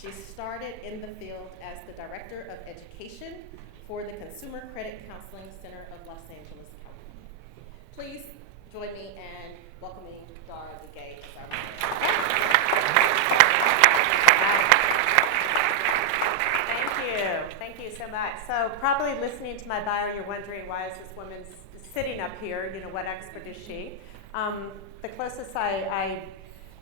She started in the field as the Director of Education for the Consumer Credit Counseling Center of Los Angeles, California. Please join me in welcoming Dara Gay as our Thank you so much. So probably listening to my bio, you're wondering, why is this woman sitting up here? You know, what expert is she? The closest I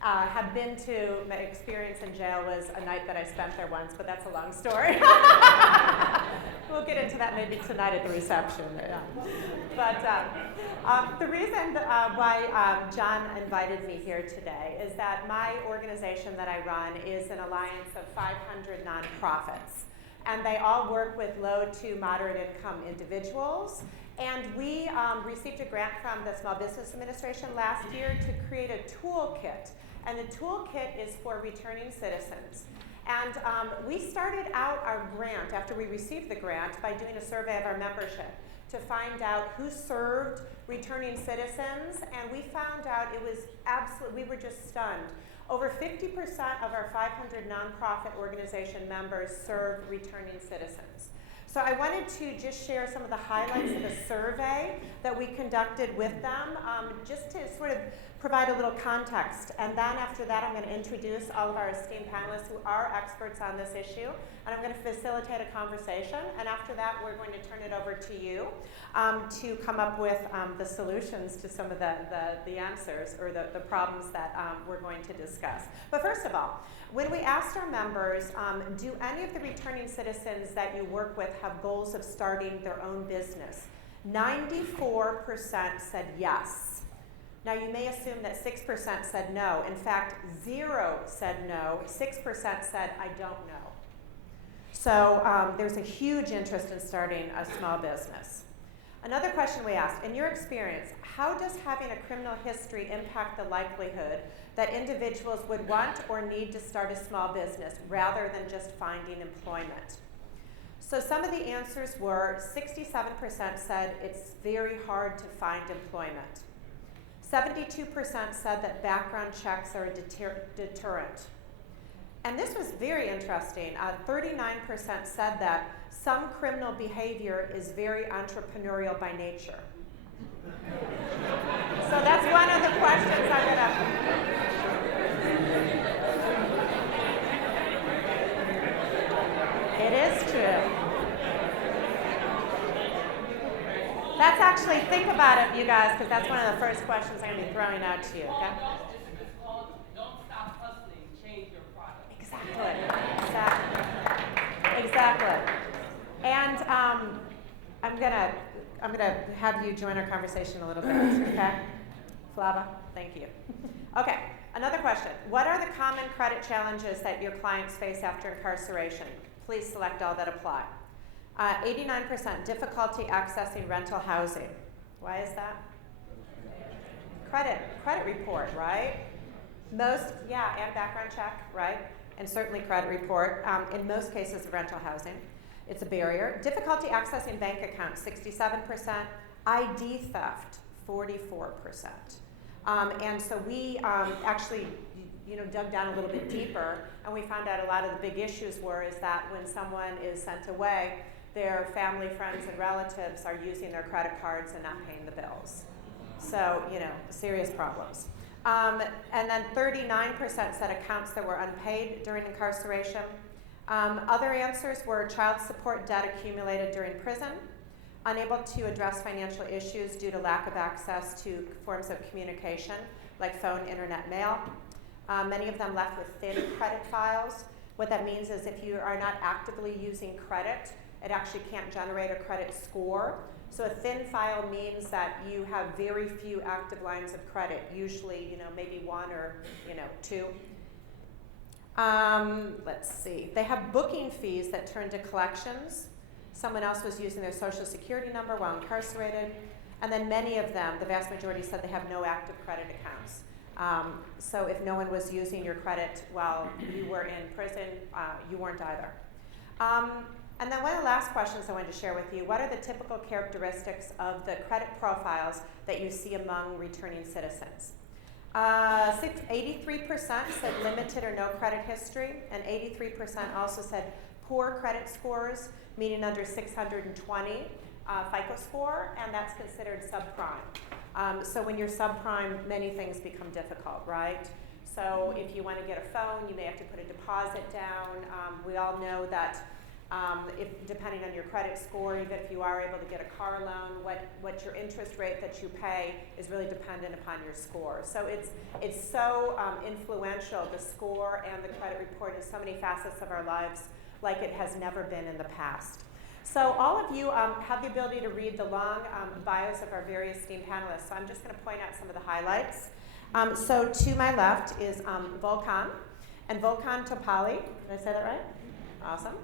have been to my experience in jail was a night that I spent there once, but that's a long story. We'll get into that maybe tonight at the reception. Yeah. But the reason why John invited me here today is that my organization that I run is an alliance of 500 nonprofits. And they all work with low to moderate income individuals. And we received a grant from the Small Business Administration last year to create a toolkit. And the toolkit is for returning citizens. And we started out our grant, after we received the grant, by doing a survey of our membership to find out who served returning citizens. And we found out it was absolutely, we were just stunned. Over 50% of our 500 nonprofit organization members serve returning citizens. So I wanted to just share some of the highlights of the survey that we conducted with them, just to sort of provide a little context. And then after that, I'm going to introduce all of our esteemed panelists who are experts on this issue. And I'm going to facilitate a conversation. And after that, we're going to turn it over to you to come up with the solutions to some of the answers or the problems that we're going to discuss. But first of all, when we asked our members, do any of the returning citizens that you work with have goals of starting their own business? 94% said yes. Now you may assume that 6% said no. In fact, 0 said no, 6% said I don't know. So there's a huge interest in starting a small business. Another question we asked, in your experience, how does having a criminal history impact the likelihood that individuals would want or need to start a small business rather than just finding employment? So some of the answers were 67% said it's very hard to find employment. 72% said that background checks are a deterrent. And this was very interesting. 39% said that some criminal behavior is very entrepreneurial by nature. So that's one of the questions I'm going to... It is true. That's actually, think about it, you guys, because that's one of the first questions I'm going to be throwing out to you, okay? It's called Don't Stop Hustling, Change Your Product. Exactly. And I'm gonna have you join our conversation a little bit, okay? Flava, thank you. Okay, another question. What are the common credit challenges that your clients face after incarceration? Please select all that apply. 89% difficulty accessing rental housing. Why is that? Credit report, right? And background check, right? And certainly credit report. In most cases, rental housing. It's a barrier. Difficulty accessing bank accounts, 67%. ID theft, 44%. And so we actually dug down a little bit deeper, and we found out a lot of the big issues is that when someone is sent away, their family, friends, and relatives are using their credit cards and not paying the bills. So, serious problems. And then 39% said accounts that were unpaid during incarceration. Other answers were child support debt accumulated during prison, unable to address financial issues due to lack of access to forms of communication like phone, internet, mail. Many of them left with thin credit files. What that means is if you are not actively using credit, it actually can't generate a credit score. So a thin file means that you have very few active lines of credit, usually, maybe 1 or, 2. Let's see. They have booking fees that turn to collections. Someone else was using their social security number while incarcerated. And then many of them, the vast majority, said they have no active credit accounts. So if no one was using your credit while you were in prison, you weren't either. And then one of the last questions I wanted to share with you, what are the typical characteristics of the credit profiles that you see among returning citizens? 83% said limited or no credit history, and 83% also said poor credit scores, meaning under 620 FICO score, and that's considered subprime. So when you're subprime, many things become difficult, right? So if you want to get a phone, you may have to put a deposit down. We all know that if depending on your credit score, even if you are able to get a car loan, what your interest rate that you pay is really dependent upon your score. So it's so influential, the score and the credit report, in so many facets of our lives, like it has never been in the past. So all of you have the ability to read the long bios of our very esteemed panelists. So I'm just going to point out some of the highlights. So to my left is Volkan, and Volkan Topali, did I say that right? Awesome.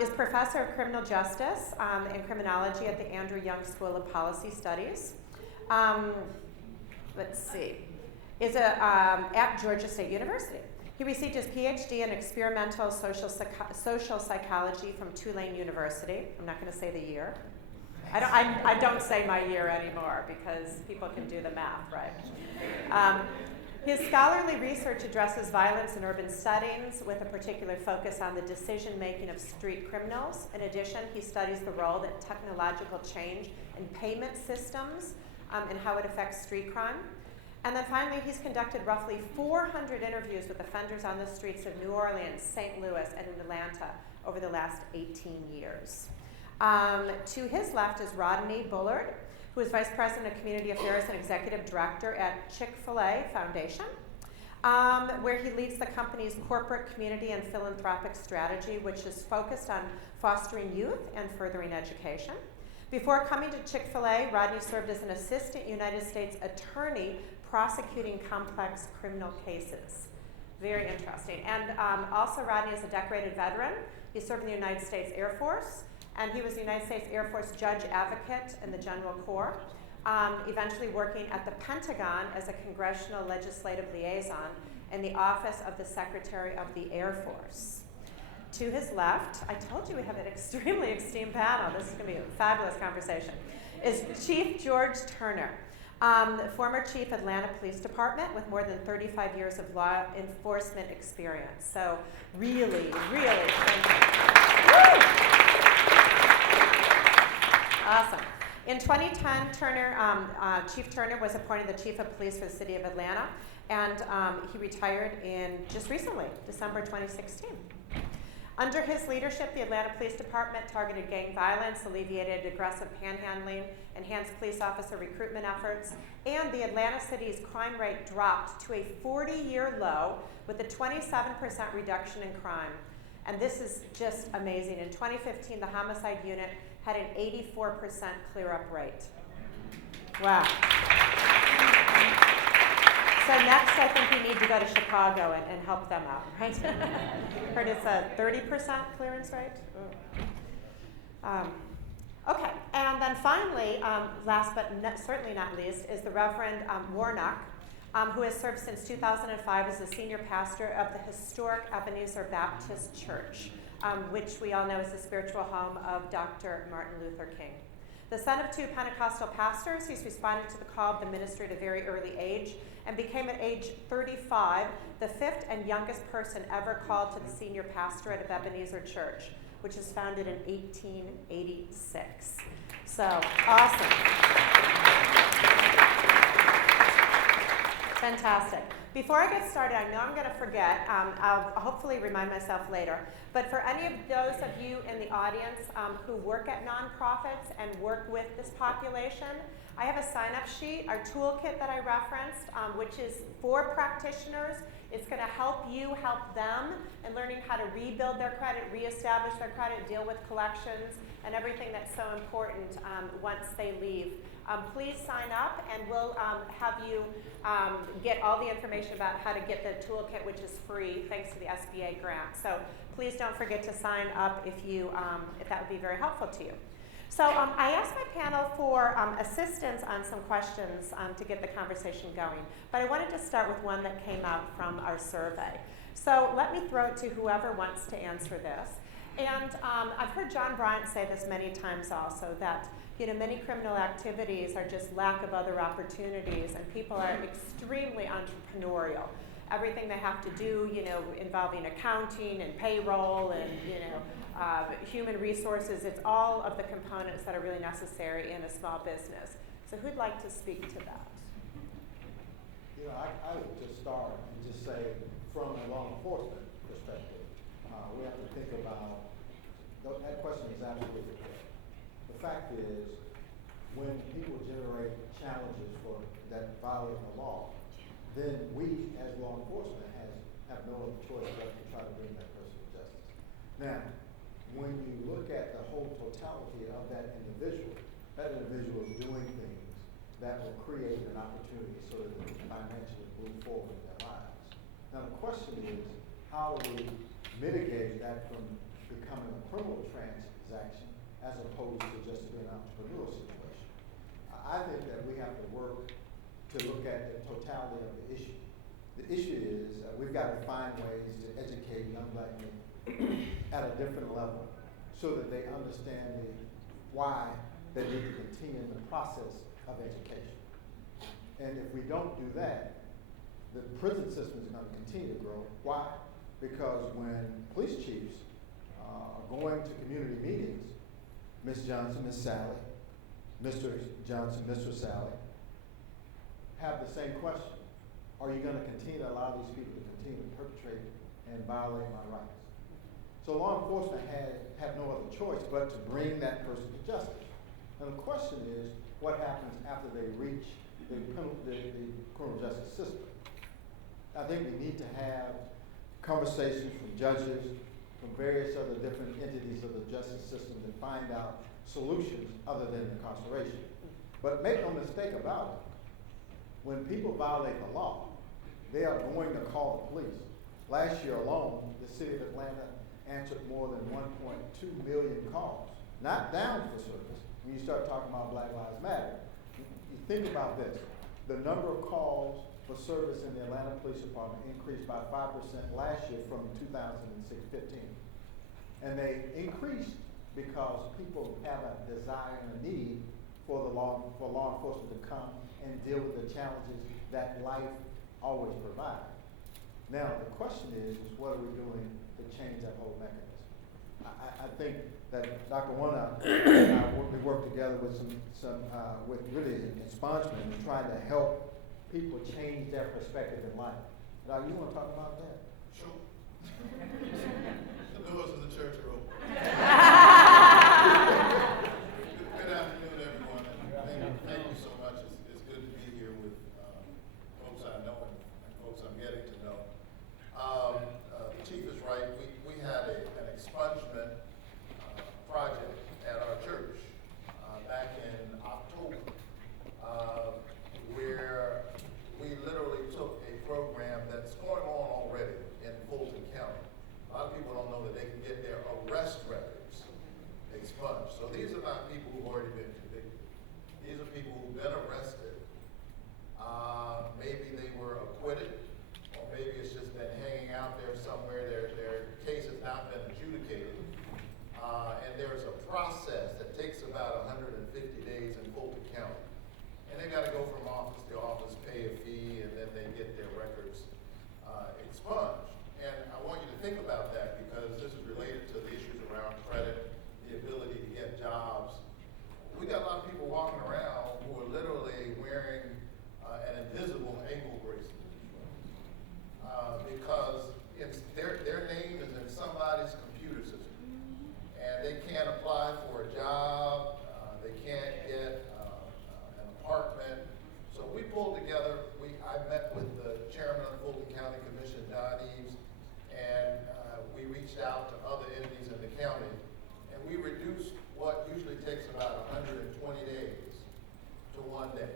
Is professor of criminal justice and criminology at the Andrew Young School of Policy Studies. Let's see. Is at Georgia State University. He received his PhD in experimental social psychology from Tulane University. I'm not going to say the year. I don't say my year anymore because people can do the math, right? His scholarly research addresses violence in urban settings with a particular focus on the decision-making of street criminals. In addition, he studies the role that technological change in payment systems and how it affects street crime. And then finally, he's conducted roughly 400 interviews with offenders on the streets of New Orleans, St. Louis, and in Atlanta over the last 18 years. To his left is Rodney Bullard, who is Vice President of Community Affairs and Executive Director at Chick-fil-A Foundation, where he leads the company's corporate, community, and philanthropic strategy, which is focused on fostering youth and furthering education. Before coming to Chick-fil-A, Rodney served as an assistant United States attorney prosecuting complex criminal cases. Very interesting. And also Rodney is a decorated veteran. He served in the United States Air Force, and he was the United States Air Force Judge Advocate in the General Corps, eventually working at the Pentagon as a congressional legislative liaison in the Office of the Secretary of the Air Force. To his left, I told you we have an extremely esteemed panel. This is going to be a fabulous conversation, is Chief George Turner, former Chief Atlanta Police Department with more than 35 years of law enforcement experience. So really, really awesome. In 2010, Chief Turner was appointed the Chief of Police for the City of Atlanta, and he retired just recently, December 2016. Under his leadership, the Atlanta Police Department targeted gang violence, alleviated aggressive panhandling, enhanced police officer recruitment efforts, and the Atlanta city's crime rate dropped to a 40-year low with a 27% reduction in crime. And this is just amazing. In 2015, the homicide unit had an 84% clear-up rate. Wow. So next, I think we need to go to Chicago and help them out, right? Heard it's a 30% clearance rate. Okay, and then finally, last but certainly not least, is the Reverend Warnock, who has served since 2005 as the senior pastor of the historic Ebenezer Baptist Church, which we all know is the spiritual home of Dr. Martin Luther King. The son of two Pentecostal pastors, he's responded to the call of the ministry at a very early age and became at age 35 the fifth and youngest person ever called to the senior pastorate of Ebenezer Church, which was founded in 1886. So, awesome. Fantastic. Before I get started, I know I'm going to forget. I'll hopefully remind myself later. But for any of those of you in the audience who work at nonprofits and work with this population, I have a sign-up sheet, our toolkit that I referenced, which is for practitioners. It's going to help you help them in learning how to rebuild their credit, reestablish their credit, deal with collections, and everything that's so important once they leave. Please sign up, and we'll have you get all the information about how to get the toolkit, which is free thanks to the SBA grant. So please don't forget to sign up if that would be very helpful to you. So I asked my panel for assistance on some questions to get the conversation going, but I wanted to start with one that came out from our survey. So let me throw it to whoever wants to answer this. And I've heard John Bryant say this many times also, that many criminal activities are just lack of other opportunities, and people are extremely entrepreneurial. Everything they have to do, involving accounting and payroll and, human resources, it's all of the components that are really necessary in a small business. So who'd like to speak to that? I would just start and just say, from a law enforcement perspective, we have to think about, that question is absolutely correct. The fact is, when people generate challenges that violate the law, then we as law enforcement have no other choice but to try to bring that person to justice. Now, when you look at the whole totality of that individual is doing things that will create an opportunity so that they can financially move forward in their lives. Now the question is, how do we mitigate that from becoming a criminal transaction as opposed to just being an entrepreneurial situation? I think that we have to work to look at the totality of the issue. The issue is we've got to find ways to educate young black men at a different level so that they understand why they need to continue in the process of education. And if we don't do that, the prison system is going to continue to grow. Why? Because when police chiefs are going to community meetings, Ms. Johnson, Ms. Sally, Mr. Johnson, Mr. Sally, have the same question. Are you going to continue to allow these people to continue to perpetrate and violate my rights? So law enforcement have no other choice but to bring that person to justice. Now the question is, what happens after they reach the criminal justice system? I think we need to have conversations from judges, from various other different entities of the justice system to find out solutions other than incarceration. But make no mistake about it, when people violate the law, they are going to call the police. Last year alone, the city of Atlanta answered more than 1.2 million calls, not down for service. When you start talking about Black Lives Matter, you think about this. The number of calls for service in the Atlanta Police Department increased by 5% last year from 2015. And they increased because people have a desire and a need for law enforcement to come and deal with the challenges that life always provides. Now, the question is what are we doing to change that whole mechanism? I think that Dr. Warnock and I work together with with really expungement and trying to help people change their perspective in life. Now, you want to talk about that? Sure. The doors of the church are open. Good afternoon, everyone. Thank you so much. It's good to be here with folks I know and folks I'm getting to know. The chief is right. We had an expungement project at our church back in October, where we literally took a program that's going on already in Fulton County. A lot of people don't know that they can get their arrest records expunged. So these are not people who've already been convicted. These are people who've been arrested. Maybe they were acquitted, or maybe it's just been hanging out there somewhere. Their case has not been adjudicated. And there's a process that takes about 150 days in Fulton County. And they got to go from office to office, pay a fee, and then they get their records expunged. And I want you to think about that because this is related to the issues around credit, the ability to get jobs. We got a lot of people walking around who are literally wearing an invisible ankle bracelet because their name is in somebody's computer system. And they can't apply for a job, they can't get an apartment. So we pulled together, I met with the chairman of the Fulton County Commission, Don Eves, and we reached out to other entities in the county, and we reduced what usually takes about 120 days to 1 day.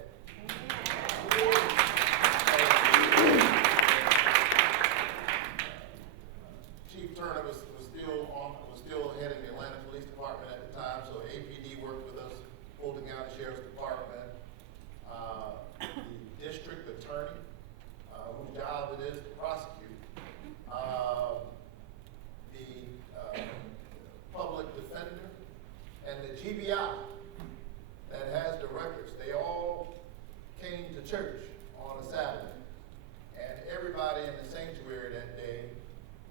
Chief Turner was still heading the Atlanta Police Department at the time, so APD worked with us, Fulton County Sheriff's Department, the district attorney, whose job it is to prosecute, the GBI that has the records, they all came to church on a Saturday. And everybody in the sanctuary that day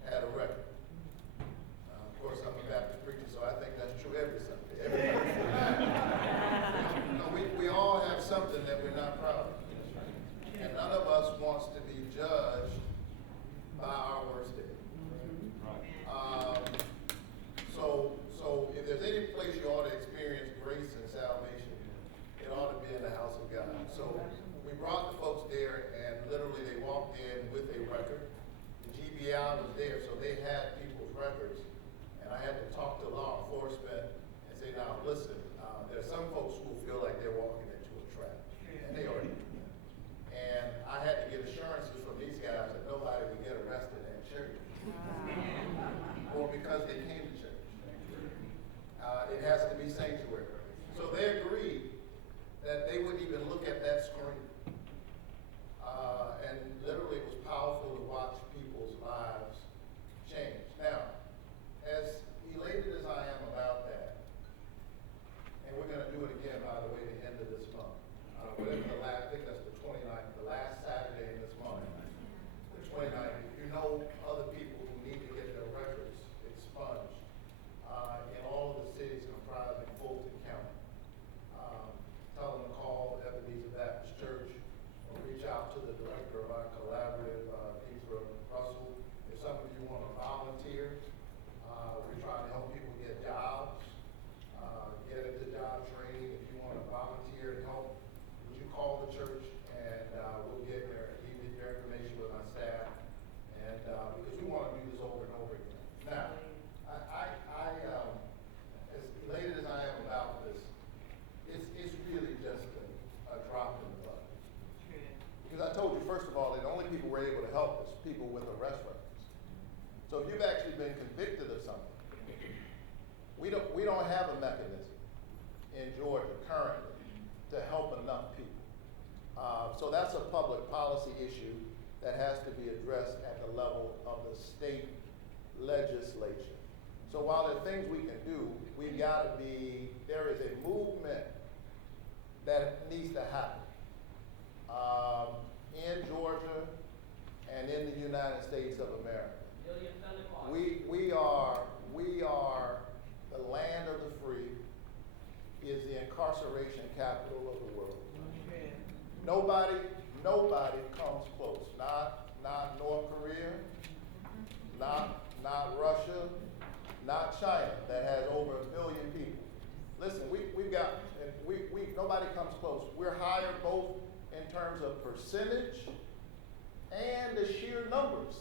had a record. Of course, I'm a Baptist preacher, so I think that's true every Sunday. We all have something that we're not proud of. And none of us wants to be judged by our worst day. So if there's any place you ought to experience grace and salvation, it ought to be in the house of God. So we brought the folks there, and literally they walked in with a record. The GBI was there, so they had people's records. And I had to talk to law enforcement and say, now listen, there's some folks who feel like they're walking into a trap. And they already do that. And I had to get assurances from these guys that nobody would get arrested at church. Or because they came to church. It has to be sanctuary. So they agreed that they wouldn't even look at that screen. And literally it was powerful to watch people's lives change. Now, as elated as I am about that, and we're going to do it again, by the way, the end of this month. Whatever the last, I think that's the 29th, the last Saturday in this month, the 29th. If you know other people who need to get their records expunged in all of the cities comprising Fulton County, tell them to call Ebenezer Baptist Church or reach out to the director of our collaborative, Deidre Russell. If some of you want to volunteer, we're trying to help people get jobs, get into job training. If you want to volunteer and help, would you call the church and we'll get your information with our staff, and because we want to do this over and over again. Now, as elated as I am about this, it's really just a drop in the bucket. Because I told you, first of all, that the only people we're able to help is people with arrest records. So if you've actually been convicted of something, we don't have a mechanism in Georgia currently to help enough people. So that's a public policy issue that has to be addressed at the level of the state legislature. So while there are things we can do, there is a movement that needs to happen in Georgia and in the United States of America. We are the land of the free, is the incarceration capital of the world. Nobody comes close. Not North Korea, not Russia, not China, that has over 1 billion people. Listen, nobody comes close. We're higher both in terms of percentage and the sheer numbers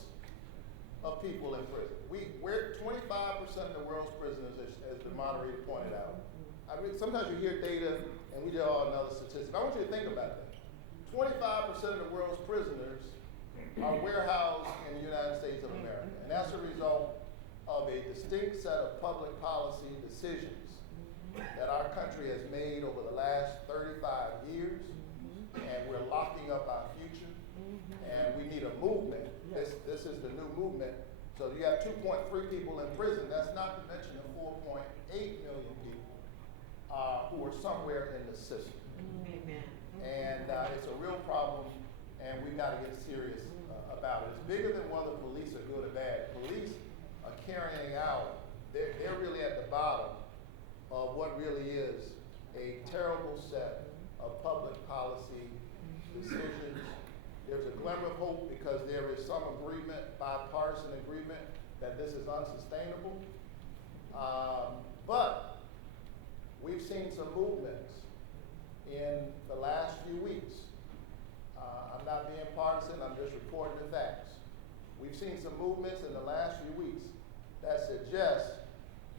of people in prison. We're 25% of the world's prisoners, as the moderator pointed out. I mean, sometimes you hear data and we do another statistic. I want you to think about that. 25% of the world's prisoners are warehoused in the United States of America. And that's a result of a distinct set of public policy decisions that our country has made over the last 35 years. And we're locking up our future. And we need a movement. This is the new movement. So you have 2.3 people in prison. That's not to mention the 4.8 million people who are somewhere in the system. Amen. And it's a real problem, and we've got to get serious about it. It's bigger than whether police are good or bad. Police are carrying out, they're really at the bottom of what really is a terrible set of public policy decisions. There's a glimmer of hope because there is some agreement, bipartisan agreement, that this is unsustainable. But we've seen some movements in the last few weeks. I'm not being partisan, I'm just reporting the facts. We've seen some movements in the last few weeks that suggest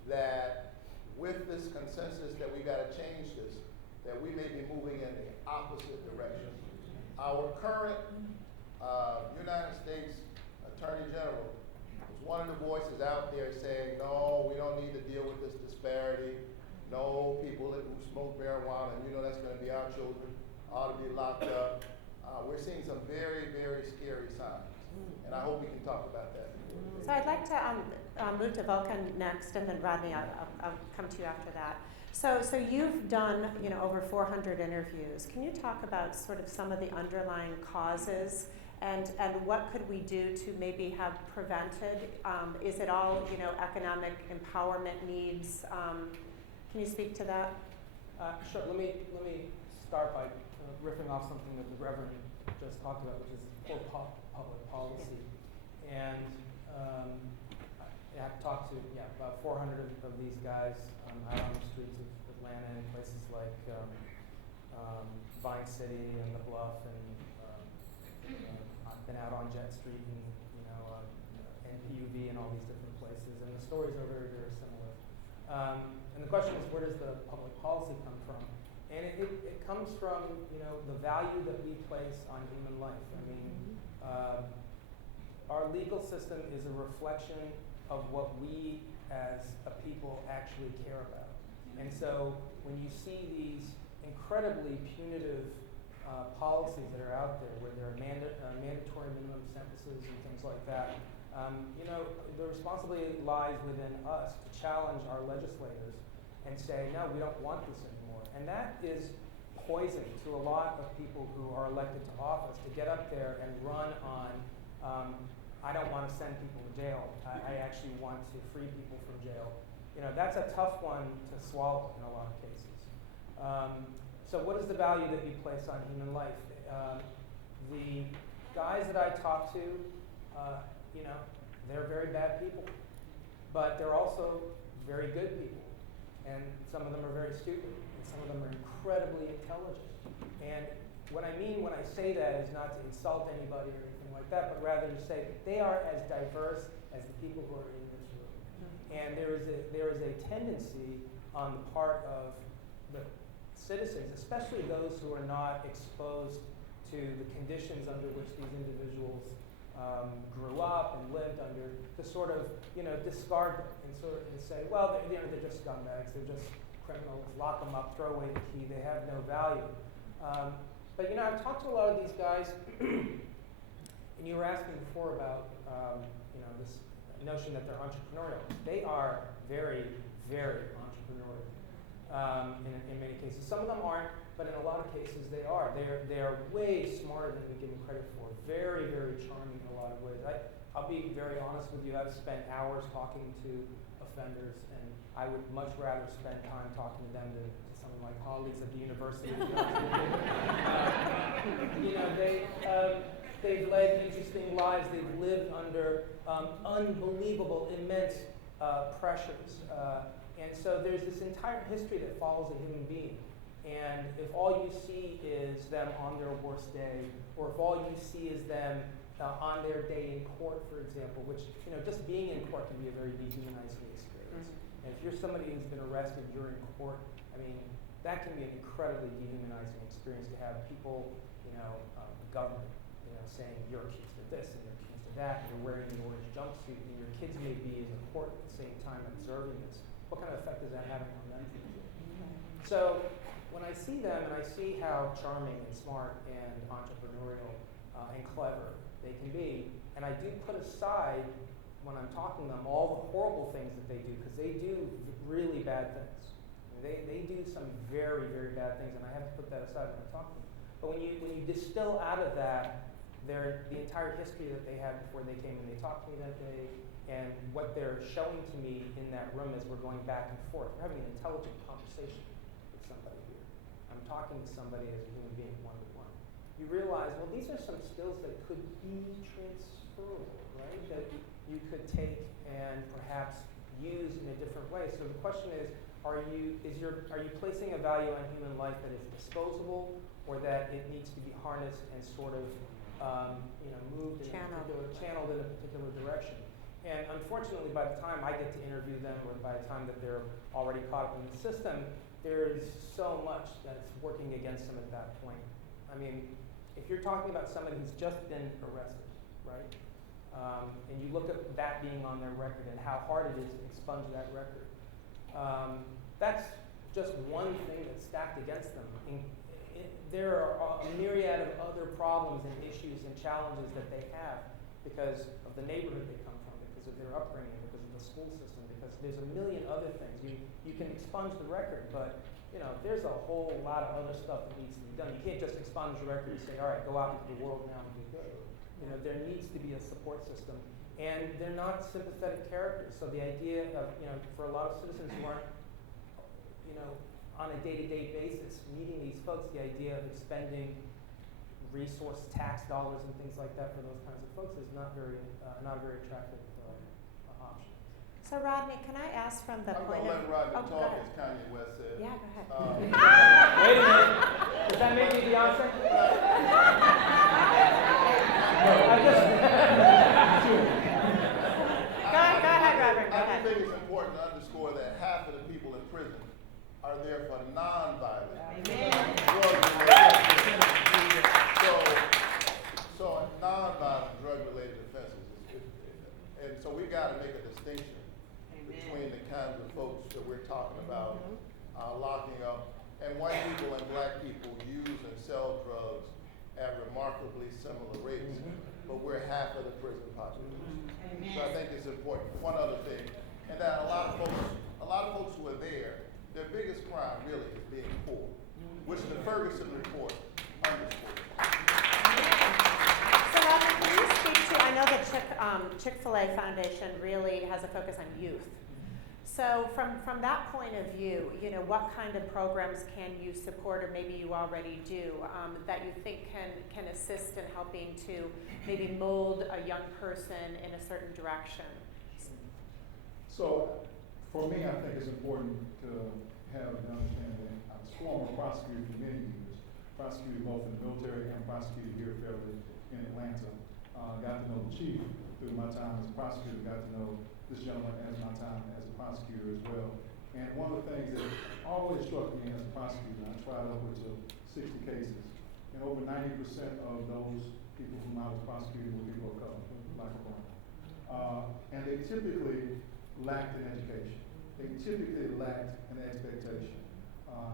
that with this consensus that we got to change this, that we may be moving in the opposite direction. Our current United States Attorney General was one of the voices out there saying, no, we don't need to deal with this disparity. No, people who smoke marijuana, and that's going to be our children, ought to be locked up. We're seeing some very, very scary signs. And I hope we can talk about that. So I'd like to move to Vulcan next, and then Rodney, I'll come to you after that. So you've done, over 400 interviews. Can you talk about sort of some of the underlying causes, and what could we do to maybe have prevented? Is it all, economic empowerment needs? Can you speak to that? Sure. Let me start by riffing off something that the Reverend just talked about, which is poor public policy. And I've talked to about 400 of these guys out on the streets of Atlanta and places like Vine City and the Bluff, and I've been out on Jet Street and NPUV and all these different places, and the stories are very, very similar. And the question is, where does the public policy come from? And it comes from the value that we place on human life. I mean, our legal system is a reflection of what we as a people actually care about. And so when you see these incredibly punitive policies that are out there, where there are mandatory minimum sentences and things like that, the responsibility lies within us to challenge our legislators and say, no, we don't want this anymore. And that is poison to a lot of people who are elected to office, to get up there and run on, I don't want to send people to jail. I actually want to free people from jail. That's a tough one to swallow in a lot of cases. So what is the value that you place on human life? The guys that I talk to, they're very bad people, but they're also very good people. And some of them are very stupid, and some of them are incredibly intelligent. And what I mean when I say that is not to insult anybody or anything like that, but rather to say that they are as diverse as the people who are in this room. And there is a tendency on the part of the citizens, especially those who are not exposed to the conditions under which these individuals grew up and lived under, to sort of discard them and say, well, they're just scumbags, they're just criminals, lock them up, throw away the key, they have no value. But I've talked to a lot of these guys, and you were asking before about this notion that they're entrepreneurial. They are very, very entrepreneurial in many cases. Some of them aren't, but in a lot of cases they are. They are way smarter than we give them credit for. Very, very charming in a lot of ways. I'll be very honest with you. I've spent hours talking to offenders, and I would much rather spend time talking to them than to some of my colleagues at the university. They've led interesting lives. They've lived under unbelievable, immense pressures. And so there's this entire history that follows a human being. And if all you see is them on their worst day, or if all you see is them on their day in court, for example, which, just being in court can be a very dehumanizing experience. And if you're somebody who's been arrested during court, that can be an incredibly dehumanizing experience to have people, government, saying you're accused of this and you're accused of that, and you're wearing an orange jumpsuit, and your kids may be in the court at the same time observing this. What kind of effect is that having on them? So when I see them and I see how charming and smart and entrepreneurial and clever they can be, and I do put aside, when I'm talking to them, all the horrible things that they do, because they do really bad things. They do some very, very bad things, and I have to put that aside when I talk to them. But when you distill out of that the entire history that they had before they came and they talked to me that day, and what they're showing to me in that room as we're going back and forth, we're having an intelligent conversation with somebody here. I'm talking to somebody as a human being, one-to-one. You realize, well, these are some skills that could be transferable, right? That you could take and perhaps use in a different way. So the question is, are you placing a value on human life that is disposable, or that it needs to be harnessed and sort of moved channeled in a particular direction? And unfortunately, by the time I get to interview them, or by the time that they're already caught up in the system, there's so much that's working against them at that point. If you're talking about somebody who's just been arrested, right? And you look at that being on their record and how hard it is to expunge that record, that's just one thing that's stacked against them. There are a myriad of other problems and issues and challenges that they have. because of the neighborhood they come from, because of their upbringing, because of the school system, because there's a million other things. You can expunge the record, but there's a whole lot of other stuff that needs to be done. You can't just expunge the record and say, all right, go out into the world now and do good. There needs to be a support system. And they're not sympathetic characters. So the idea of, for a lot of citizens who aren't, on a day-to-day basis, meeting these folks, the idea of expending resource tax dollars and things like that for those kinds of folks is not a very attractive option. So Rodney, can I ask from the I'm point gonna of... let Rodney Oh, go talk, ahead. as Kanye West said. Yeah, go ahead. Wait a minute. Does that make me Beyonce? No, I just. Go ahead, Reverend, go I ahead. think it's important to underscore that half of the people in prison are there for nonviolent So nonviolent drug-related offenses. And so we got to make a distinction between the kinds of folks that we're talking about locking up. And white people and black people use and sell drugs at remarkably similar rates, but we're half of the prison population. So I think it's important. One other thing, and that a lot of folks who are there, their biggest crime really is being poor, which the Ferguson report underscores. So Rodney, can you speak to, I know that Chick-fil-A Foundation really has a focus on youth. So from that point of view, what kind of programs can you support, or maybe you already do, that you think can assist in helping to maybe mold a young person in a certain direction? So for me, I think it's important to have an understanding. I was former prosecutor for many years, prosecuted both in the military and prosecuted here federally in Atlanta. Got to know the chief through my time as a prosecutor, got to know this gentleman as my time as a prosecutor as well. And one of the things that always struck me as a prosecutor, I tried upwards of 60 cases, and over 90% of those people whom I was prosecuting were people of color, black or brown. And they typically lacked an education. They typically lacked an expectation.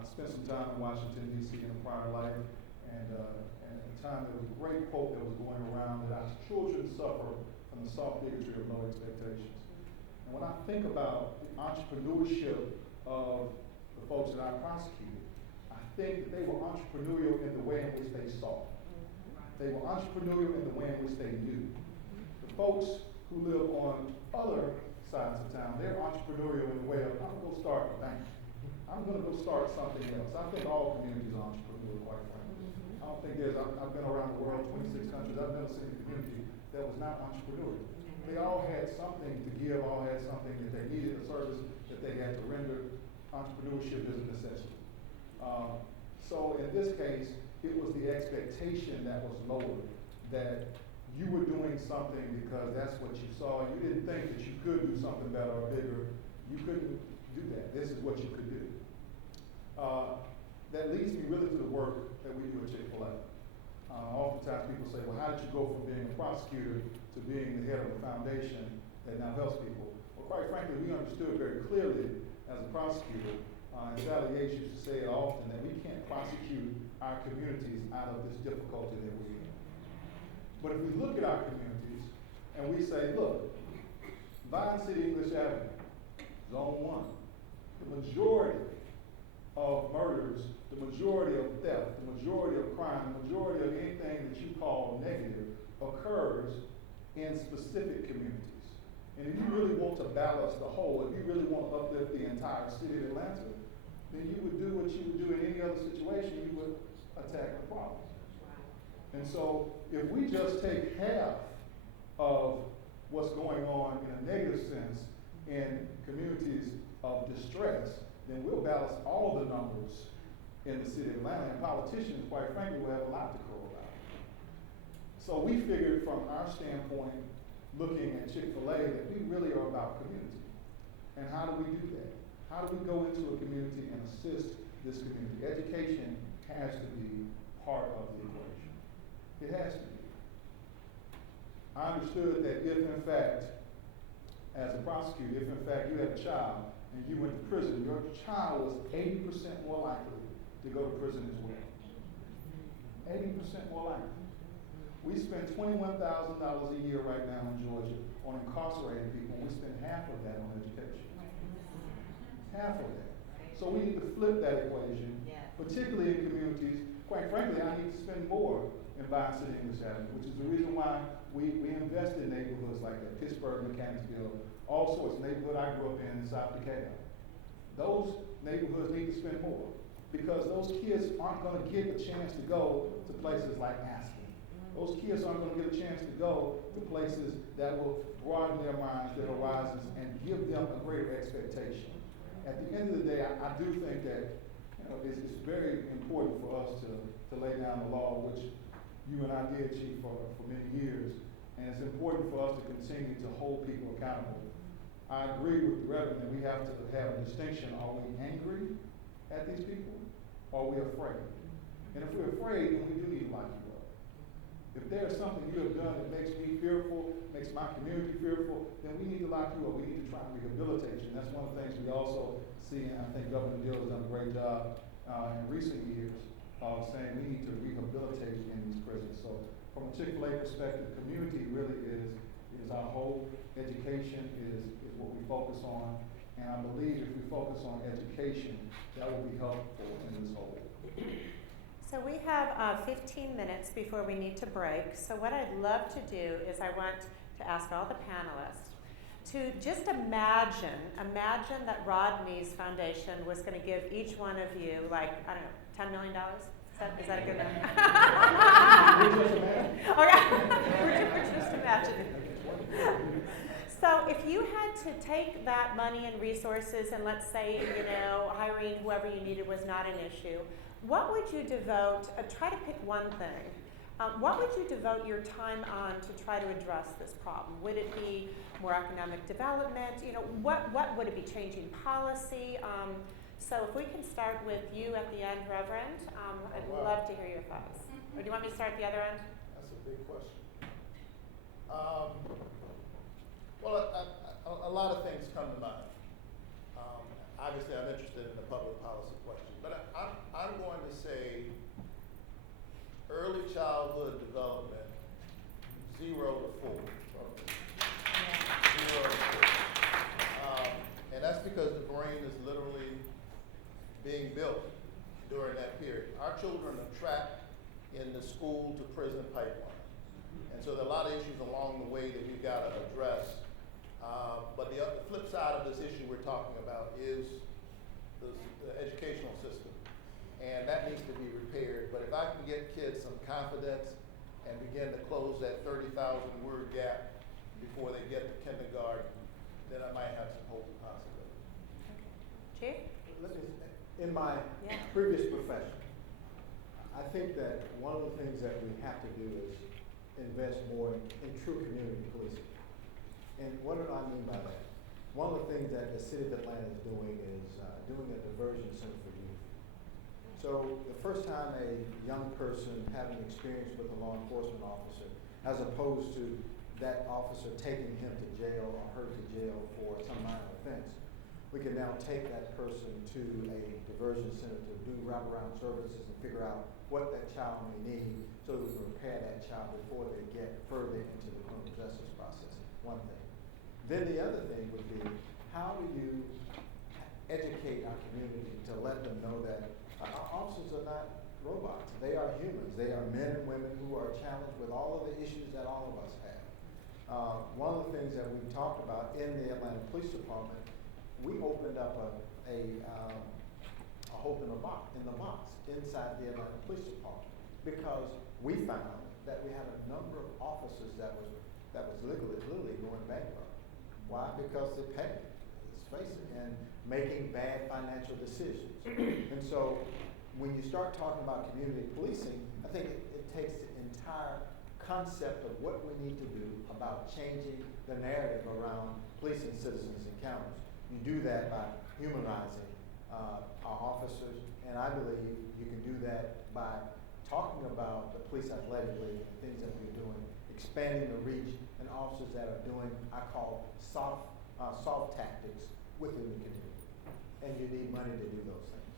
Spent some time in Washington, D.C. in a prior life, and at the time there was a great quote that was going around that our children suffer from the soft bigotry of low expectations. And when I think about the entrepreneurship of the folks that I prosecuted, I think that they were entrepreneurial in the way in which they saw. They were entrepreneurial in the way in which they knew. The folks who live on other sides of town, they're entrepreneurial in the way of, I'm going to go start a bank. I'm going to go start something else. I think all communities are entrepreneurial, quite frankly. I don't think I've been around the world, 26 countries, I've never seen a community that was not entrepreneurial. They all had something to give, all had something that they needed, a service that they had to render. Entrepreneurship is a necessity. So in this case, it was the expectation that was lowered, that you were doing something because that's what you saw. You didn't think that you could do something better or bigger. You couldn't do that. This is what you could do. That leads me really to the work that we do at Chick-fil-A. Oftentimes people say, well, how did you go from being a prosecutor to being the head of a foundation that now helps people? Well, quite frankly, we understood very clearly as a prosecutor, and Sally Yates used to say it often, that we can't prosecute our communities out of this difficulty that we're in. But if we look at our communities and we say, look, Vine City English Avenue, Zone 1, the majority of murders, the majority of theft, the majority of crime, the majority of anything that you call negative occurs in specific communities. And if you really want to balance the whole, if you really want to uplift the entire city of Atlanta, then you would do what you would do in any other situation, you would attack the problem. And so if we just take half of what's going on in a negative sense in communities of distress, then we'll balance all the numbers in the city of Atlanta, and politicians, quite frankly, will have a lot to crow about. So we figured from our standpoint, looking at Chick-fil-A, that we really are about community. And how do we do that? How do we go into a community and assist this community? Education has to be part of the equation. It has to be. I understood that if in fact, as a prosecutor, if in fact you had a child and you went to prison, your child was 80% more likely to go to prison as well. 80% more likely. We spend $21,000 a year right now in Georgia on incarcerating people, and we spend half of that on education. Half of that. So we need to flip that equation, particularly in communities. Quite frankly, I need to spend more in Boston English Avenue, which is the reason why we invest in neighborhoods like that, Pittsburgh, Mechanicsville, all sorts of neighborhood I grew up in South Decatur. Those neighborhoods need to spend more because those kids aren't going to get a chance to go to places like Aspen. Those kids aren't going to get a chance to go to places that will broaden their minds, their horizons, and give them a greater expectation. At the end of the day, I do think that it's very important for us to lay down the law, which you and I did, Chief, for many years. And it's important for us to continue to hold people accountable. I agree with the Reverend that we have to have a distinction. Are we angry at these people? Or are we afraid? And if we're afraid, then we do need to lock you up. If there's something you have done that makes me fearful, makes my community fearful, then we need to lock you up. We need to try and rehabilitate you. And that's one of the things we also see, and I think Governor Deal has done a great job in recent years of saying we need to rehabilitate in these prisons. So from a Chick-fil-A perspective, community really is our whole. Education is what we focus on. And I believe if we focus on education, that will be helpful in this whole. So we have 15 minutes before we need to break. So what I'd love to do is I want to ask all the panelists to just imagine that Rodney's Foundation was going to give each one of you, like, I don't know, $10 million? Is that a good number? Okay, we're just imagining. So if you had to take that money and resources and let's say, hiring whoever you needed was not an issue, what would you devote, try to pick one thing, what would you devote your time on to try to address this problem? Would it be more economic development? What would it be, changing policy? So if we can start with you at the end, Reverend, I'd love to hear your thoughts. Or do you want me to start at the other end? That's a big question. Well, a lot of things come to mind. Obviously, I'm interested in the public policy question, but I'm going to say early childhood development, 0 to 4. 0 to 4. And that's because the brain is literally being built during that period. Our children are trapped in the school to prison pipeline. And so there are a lot of issues along the way that we've got to address. But the flip side of this issue we're talking about is the educational system. And that needs to be repaired. But if I can get kids some confidence and begin to close that 30,000 word gap before they get to kindergarten, then I might have some hope and possibility. Chief? In my previous profession, I think that one of the things that we have to do is invest more in true community policing. And what do I mean by that? One of the things that the city of Atlanta is doing doing a diversion center for youth. So the first time a young person having experience with a law enforcement officer, as opposed to that officer taking him to jail or her to jail for some minor offense, we can now take that person to a diversion center to do wraparound services and figure out what that child may need so that we can repair that child before they get further into the criminal justice process. One thing. Then the other thing would be, how do you educate our community to let them know that our officers are not robots. They are humans. They are men and women who are challenged with all of the issues that all of us have. One of the things that we've talked about in the Atlanta Police Department, we opened up a hope in the box inside the Atlanta Police Department because we found that we had a number of officers that was literally going bankrupt. Why? Because they paid, let's face it, and making bad financial decisions. And so when you start talking about community policing, I think it takes the entire concept of what we need to do about changing the narrative around policing citizens' encounters. You do that by humanizing our officers, and I believe you can do that by talking about the police athletic league and things that we're doing, expanding the reach, and officers that are doing, I call, soft tactics within the community. And you need money to do those things.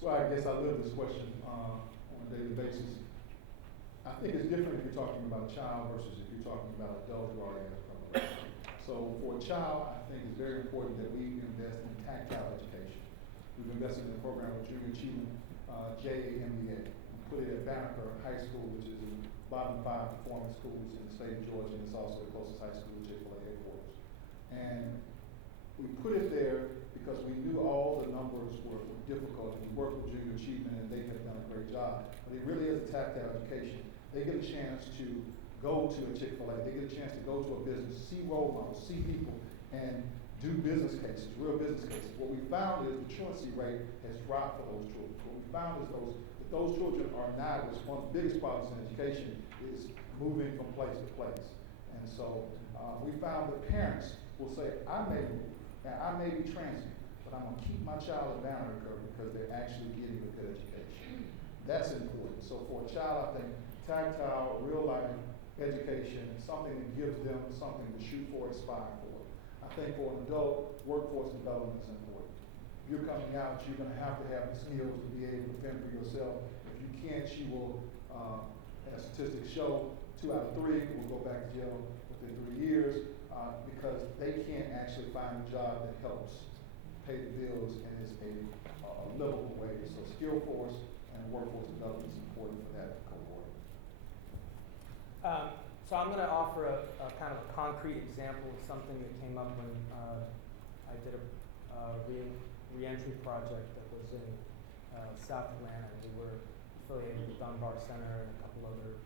So I guess I live this question on a daily basis. I think it's different if you're talking about a child versus if you're talking about adult who already has a criminal record. So for a child, I think it's very important that we invest in tactile education. We've invested in a program with Junior Achievement, JAMBA. We put it at Banneker High School, which is in the bottom 5 performing schools in the state of Georgia, and it's also the closest high school to Chick-fil-A headquarters. And we put it there because we knew all the numbers were difficult. We worked with Junior Achievement, and they have done a great job. But it really is a tactile education. They get a chance to go to a Chick-fil-A. They get a chance to go to a business, see role models, see people, and do business cases, real business cases. What we found is the truancy rate has dropped for those children. What we found is those children are not, which one of the biggest problems in education is moving from place to place. And so we found that parents will say, I may move, now I may be transient, but I'm gonna keep my child at Banneker because they're actually getting a good education. That's important. So for a child, I think tactile, real life education is something that gives them something to shoot for, aspire for. I think for an adult, workforce development is important. If you're coming out, you're gonna have to have the skills to be able to fend for yourself. If you can't, you will, as statistics show, 2 out of 3 will go back to jail within 3 years because they can't actually find a job that helps pay the bills and is a livable wage. So skill force and workforce development is important for that cohort. So I'm going to offer a kind of a concrete example of something that came up when I did a reentry project that was in South Atlanta. We were affiliated with Dunbar Center and a couple other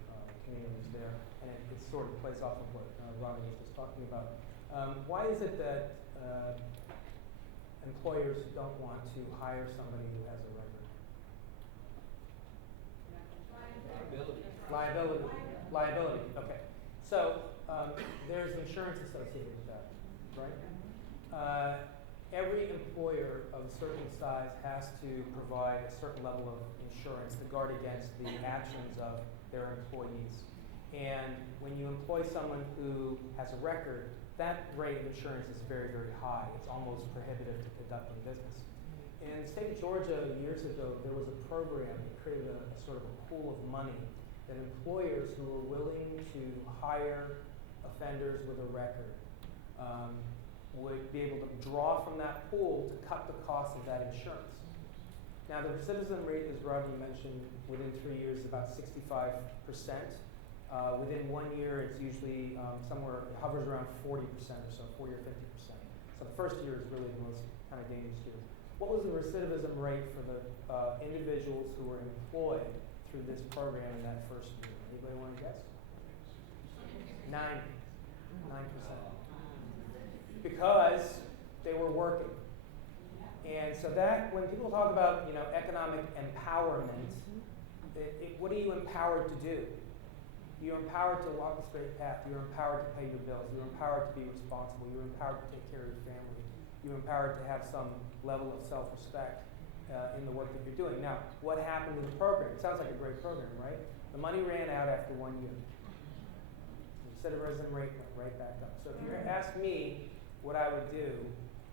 communities there, and it sort of plays off of what Ronnie was just talking about. Why is it that employers don't want to hire somebody who has a record? Liability. Okay. So there's insurance associated with that, right? Every employer of a certain size has to provide a certain level of insurance to guard against the actions of their employees. And when you employ someone who has a record, that rate of insurance is very, very high. It's almost prohibitive to conducting business. In the state of Georgia, years ago, there was a program that created a sort of a pool of money that employers who were willing to hire offenders with a record would be able to draw from that pool to cut the cost of that insurance. Now, the recidivism rate, as Rodney mentioned, within 3 years is about 65%. Within 1 year, it's usually it hovers around 40% or so, 40 or 50%. So the first year is really the most kind of dangerous year. What was the recidivism rate for the individuals who were employed through this program in that first year? Anybody want to guess? 9%. Because they were working. And so that, when people talk about, economic empowerment, what are you empowered to do? You're empowered to walk a straight path. You're empowered to pay your bills. You're empowered to be responsible. You're empowered to take care of your family. You're empowered to have some level of self-respect in the work that you're doing. Now, what happened to the program? It sounds like a great program, right? The money ran out after 1 year. The recidivism rate went right back up. So if you ask me what I would do,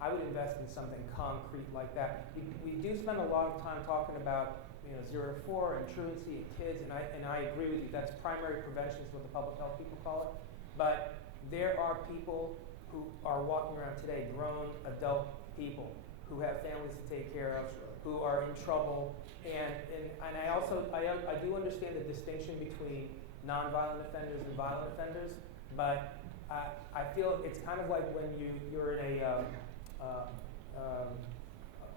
I would invest in something concrete like that. We do spend a lot of time talking about 0 to 4 and truancy and kids, and I agree with you. That's primary prevention is what the public health people call it. But there are people who are walking around today, grown adult people who have families to take care of, who are in trouble, and I do understand the distinction between nonviolent offenders and violent offenders, but I feel it's kind of like when you're in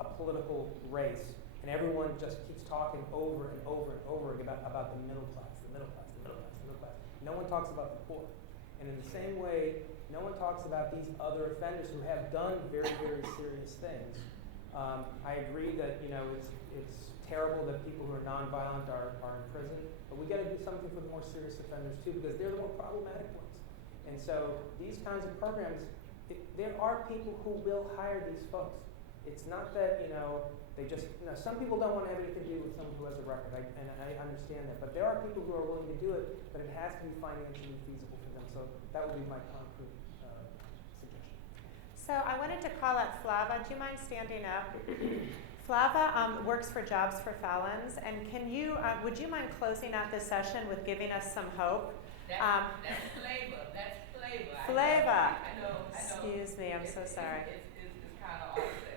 a political race, and everyone just keeps talking over and over and over again about the middle class. No one talks about the poor. And in the same way, no one talks about these other offenders who have done very, very serious things. I agree that it's terrible that people who are nonviolent are in prison, but we got to do something for the more serious offenders too, because they're the more problematic ones. And so these kinds of programs, there are people who will hire these folks. It's not that they just some people don't want to have anything to do with someone who has a record, and I understand that. But there are people who are willing to do it, but it has to be financially feasible for them. So that would be my concrete suggestion. So I wanted to call up Flava. Do you mind standing up? Flava works for Jobs for Felons, and can you, would you mind closing out this session with giving us some hope? That's flavor, that's flavor. Flavor. I know. Excuse me, I'm so sorry. It's kind of offset.